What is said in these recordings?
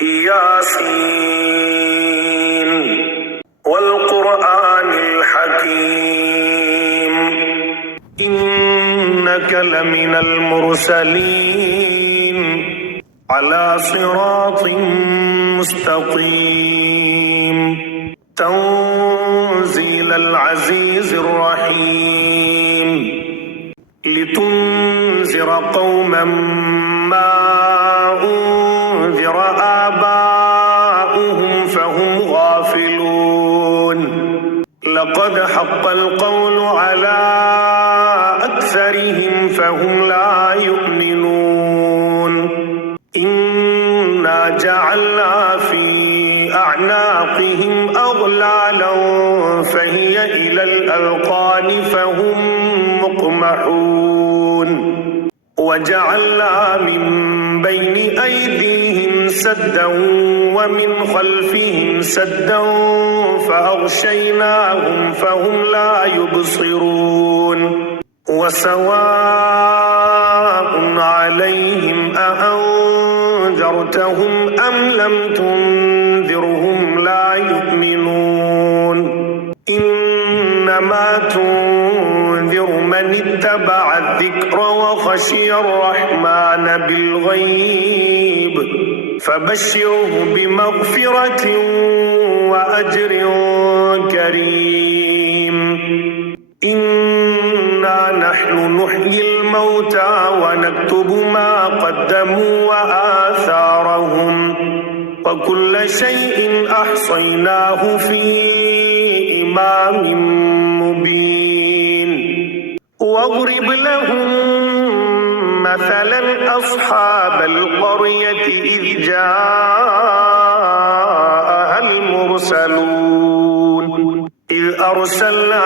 ياسين والقرآن الحكيم إنك لمن المرسلين على صراط مستقيم تنزيل العزيز الرحيم لتنذر قوما ما أنذر آباؤهم فهم غافلون لقد حق القول على أكثرهم فهم لا يؤمنون إنا جعلنا في أعناقهم أغلالا فهي إلى الأذقان فهم مقمحون وجعلنا من بين أيديهم سدا ومن خلفهم سدا فأغشيناهم فهم لا يبصرون وسواء عليهم أأنذرتهم أم لم تنذرهم لا يؤمنون إنما تنذر من اتبع الذكر وخشي الرحمن بالغيب فبشره بمغفرة وأجر كريم إنا نحن نحيي الموتى ونكتب ما قدموا وآثارهم وكل شيء أحصيناه في إمام مبين واضرب لهم مثلا أصحاب القرية إذ جاءها المرسلون إذ أرسلنا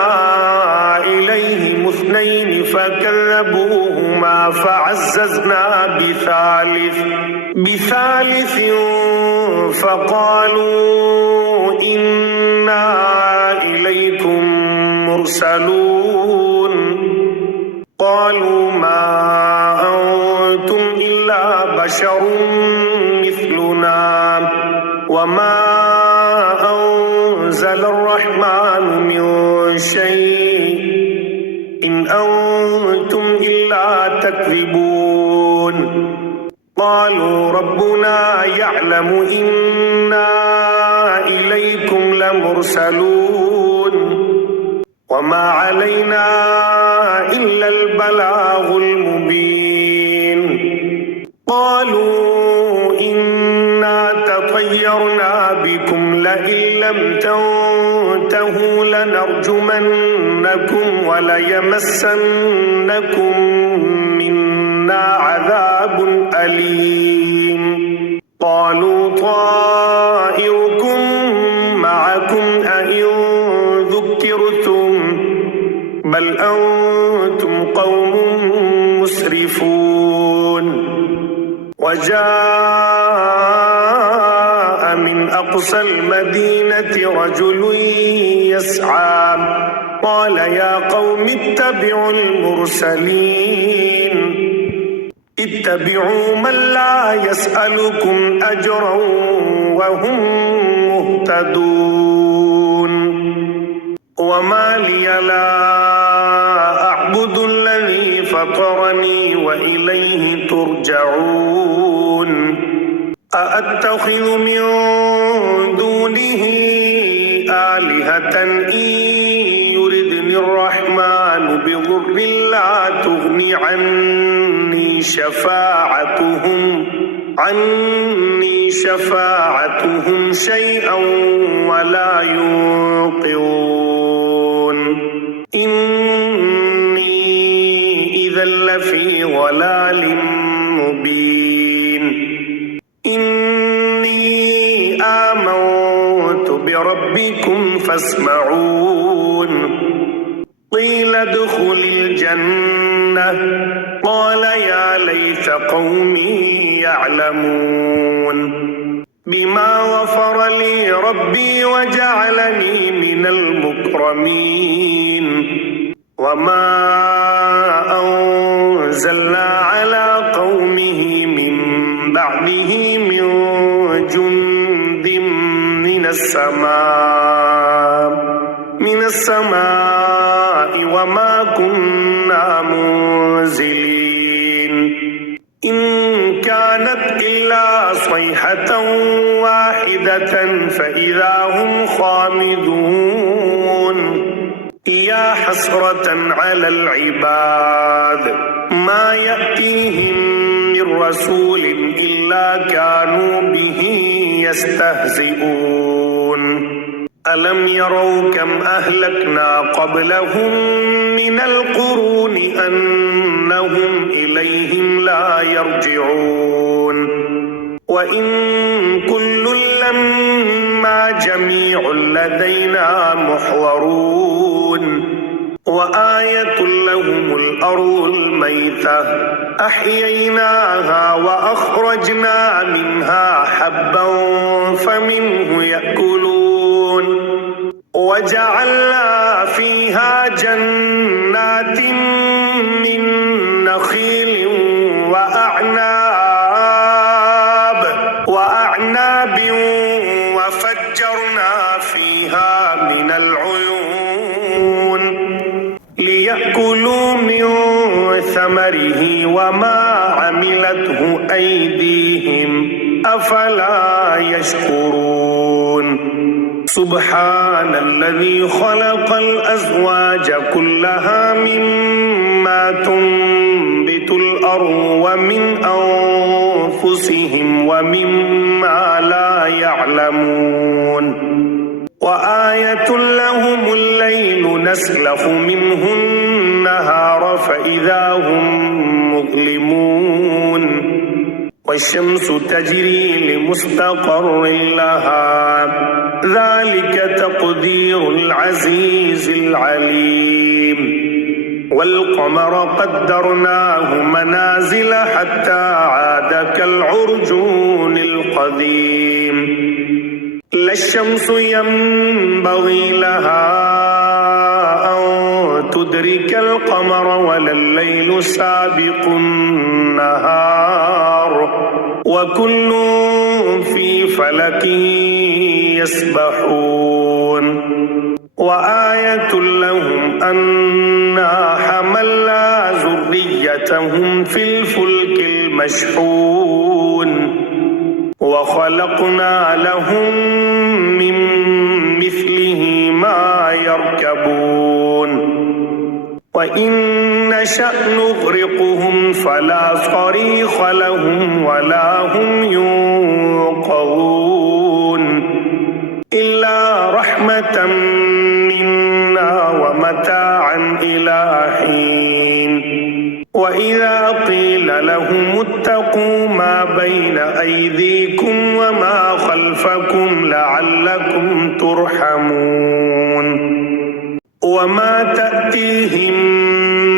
إليهم اثنين فكذبوهما فعززنا بثالث فقالوا إنا إليكم مرسلون قالوا ما أنتم إلا بشر مثلنا وما أنزل الرحمن من شيء إن أنتم إلا تكذبون قالوا ربنا يعلم إنا إليكم لمرسلون وما علينا إلا البلاغ المبين قالوا إنا تطيرنا بكم لئن لم تنتهوا لنرجمنكم وليمسنكم منا عذاب أليم قالوا طائركم معكم أئن ذكرتم بل أنتم قوم مسرفون وجاء من أقصى المدينة رجل يسعى قال يا قوم اتبعوا المرسلين اتبعوا من لا يسألكم أجرا وهم مهتدون وما لي لا أعبد الذي فطرني وإليه ترجعون أأتخذ من دونه آلهة إن يردني الرحمن بضر لا تغني عني شفاعتهم شيئا ولا ينقذون إني إذا لفي ضلال مبين إني آمنت بربكم فاسمعون قيل ادخل الجنة قال يا ليت قومي يعلمون بما غفر لي ربي وجعلني من المكرمين وما أنزلنا على قومه من بعده من جند السماء وما كنا منزلين إن كانت إلا صيحة واحدة فإذا هم خامدون يا حسرة على العباد ما يأتيهم من رسول إلا كانوا به يستهزئون ألم يروا كم أهلكنا قبلهم من القرون أنهم إليهم لا يرجعون وإن كل لما جميع لدينا محضرون وآية لهم الأرض الميتة أحييناها وأخرجنا منها حبا فمنه يأكلون وجعلنا فيها جنات من نخيل وأعناب وفجرنا فيها من العيون ليأكلوا من ثمره وما عملته أيديهم أفلا يشكرون سبحان الذي خلق الأزواج كلها مما تنبت الأرض ومن أنفسهم ومما لا يعلمون وآية لهم الليل نسلخ منه النهار فإذا هم مظلمون والشمس تجري لمستقر لها ذلك تقدير العزيز العليم والقمر قدرناه منازل حتى عاد كالعرجون القديم لا الشمس ينبغي لها أن تدرك القمر ولا الليل سابق النهار وكل في فلك يسبحون وآية لهم أنا حملنا ذريتهم في الفلك المشحون وخلقنا لهم من مثله ما يركبون وإن نشأ نغرقهم فلا صريخ لهم ولا هم ينقذون إلا رحمة منا ومتاعا إلى حين وإذا قيل لهم اتقوا ما بين أيديكم وما خلفكم لعلكم ترحمون وما تأتيهم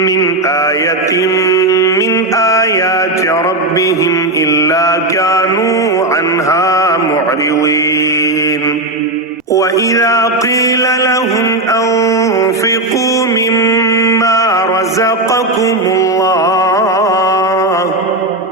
من آية من آيات ربهم إلا كانوا عنها معرضين وإذا قيل لهم أنفقوا مما رزقكم الله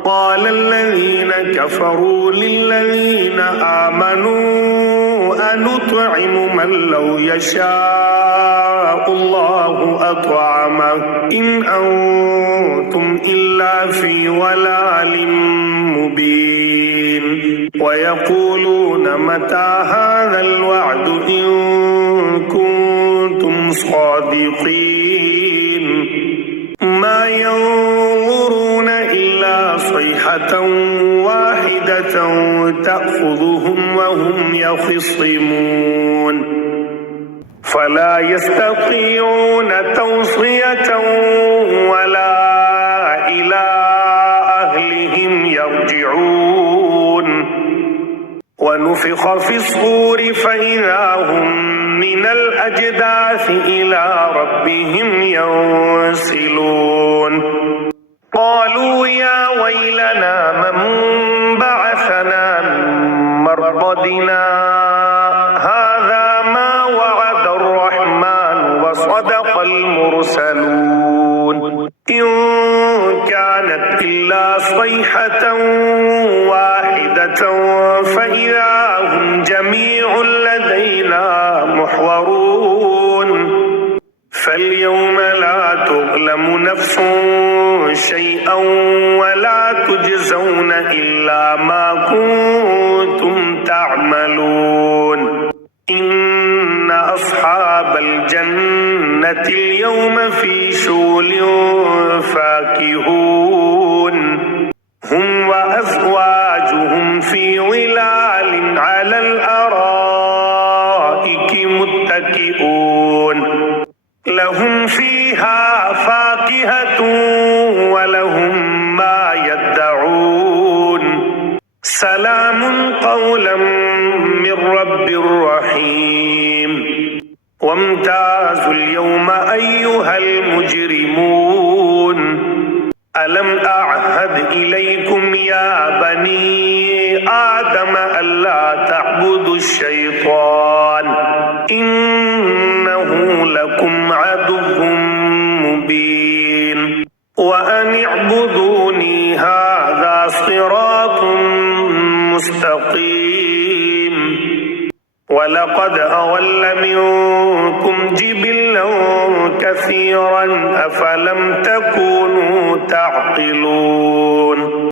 قال الذين كفروا للذين آمنوا أنطعم من لو يشاء الله أطعمه إن أنتم إلا في ضلال مبين ويقولون متى هذا الوعد إن كنتم صادقين ما ينظرون إلا صيحة واحدة تأخذهم وهم يخصمون فلا يستطيعون توصية ولا إلى أهلهم يرجعون ونفخ في الصور فإذا هم من الأجداث إلى ربهم ينسلون قالوا يا ويلنا من بعثنا من مرقدنا هذا ما وعد الرحمن وصدق المرسلون إن كانت إلا صيحة واحدة فإذا هم جميع لدينا شيئا ولا تجزون إلا ما كنتم تعملون إن أصحاب الجنة اليوم في شغل فاكهون هم وأزواجهم في ظلال على الأرائك متكئون لهم فيها فاكهة ولهم ما يدعون سلام قولا من رب رحيم وامتازوا اليوم أيها المجرمون ألم أعهد إليكم يا بني آدم ألا تعبدوا الشيطان إنه لكم عدو مبين وأن اعبدوني هذا صراط مستقيم ولقد أضل منكم جبلا كثيرا أفلم تكونوا تعقلون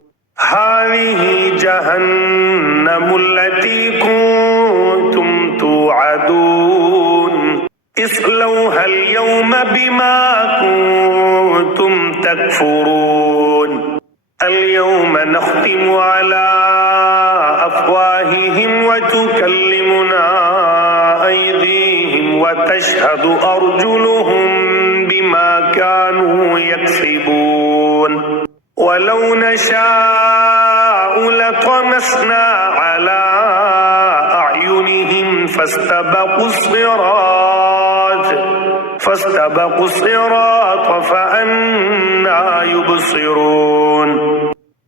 هذه جهنم التي كنتم توعدون اصلوها اليوم بما كنتم تكفرون اليوم نختم على أفواههم وتكلمنا أيديهم وتشهد أرجلهم بما كانوا يكسبون ولو نشاء لطمسنا على أعينهم فاستبقوا الصراط فأنى يبصرون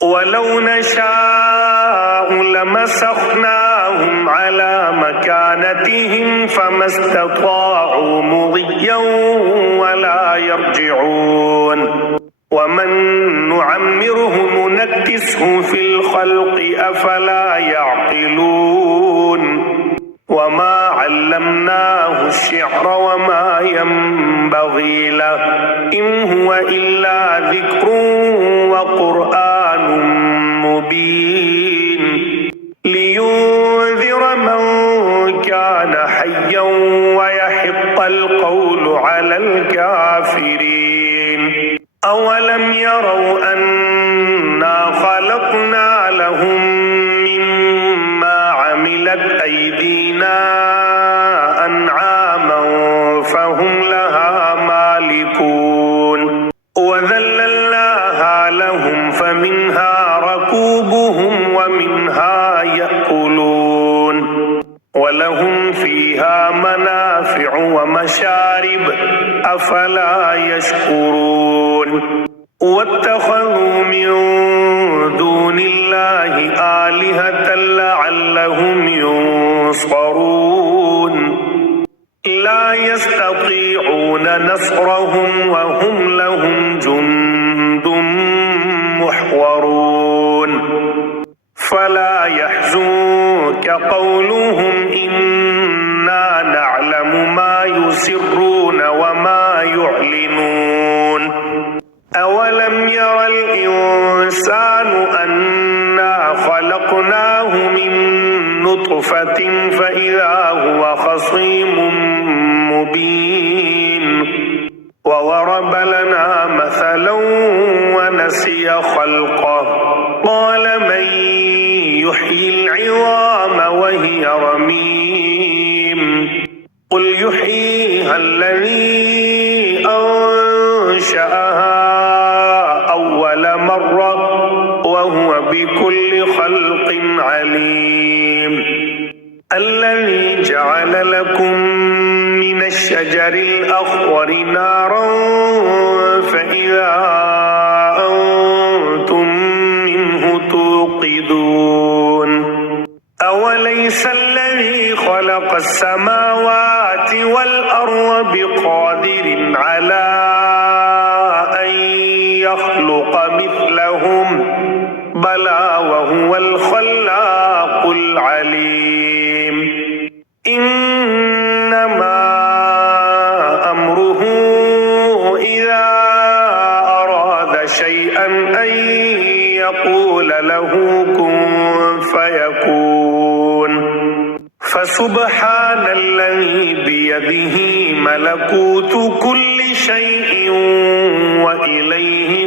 ولو نشاء لمسخناهم على مكانتهم فما استطاعوا مضيا ولا يرجعون ومن نعمره ننكسه في الخلق أفلا يعقلون وما علمناه الشعر وما ينبغي له إن هو إلا ذكر وقرآن مبين لينذر من كان حيا ويحق القول على الكافرين أولم يروا أنا خلقنا لهم مما عملت أيدينا أنعاما فهم لها مالكون وذللناها لهم فمنها ركوبهم ومنها يأكلون ولهم فيها منافع ومشارب أفلا يشكرون واتخذوا من دون الله آلهة لعلهم ينصرون لا يستطيعون نصرهم وهم لهم جند محضرون فلا يحزنك قولهم إنا نعلم ما يسرون وما يعلنون أولم ير الإنسان أنا خلقناه من نطفة فإذا هو خصيم مبين وضرب لنا مثلا ونسي خلقه قال من يحيي العظام وهي رميم قل يحييها الذي أنشأها أول مرة وهو بكل خلق عليم الذي جعل لكم من الشجر الأخضر نارا فإذا أنتم منه توقدون أوليس الذي خلق السماوات والأرض بقادر على أن يخلق مثلهم بلى وهو الخلاق العليم إنما أمره إذا أراد شيئا أن يقول له كن فيكون فسبحان الذي بيده ملكوت كل شيء وإليه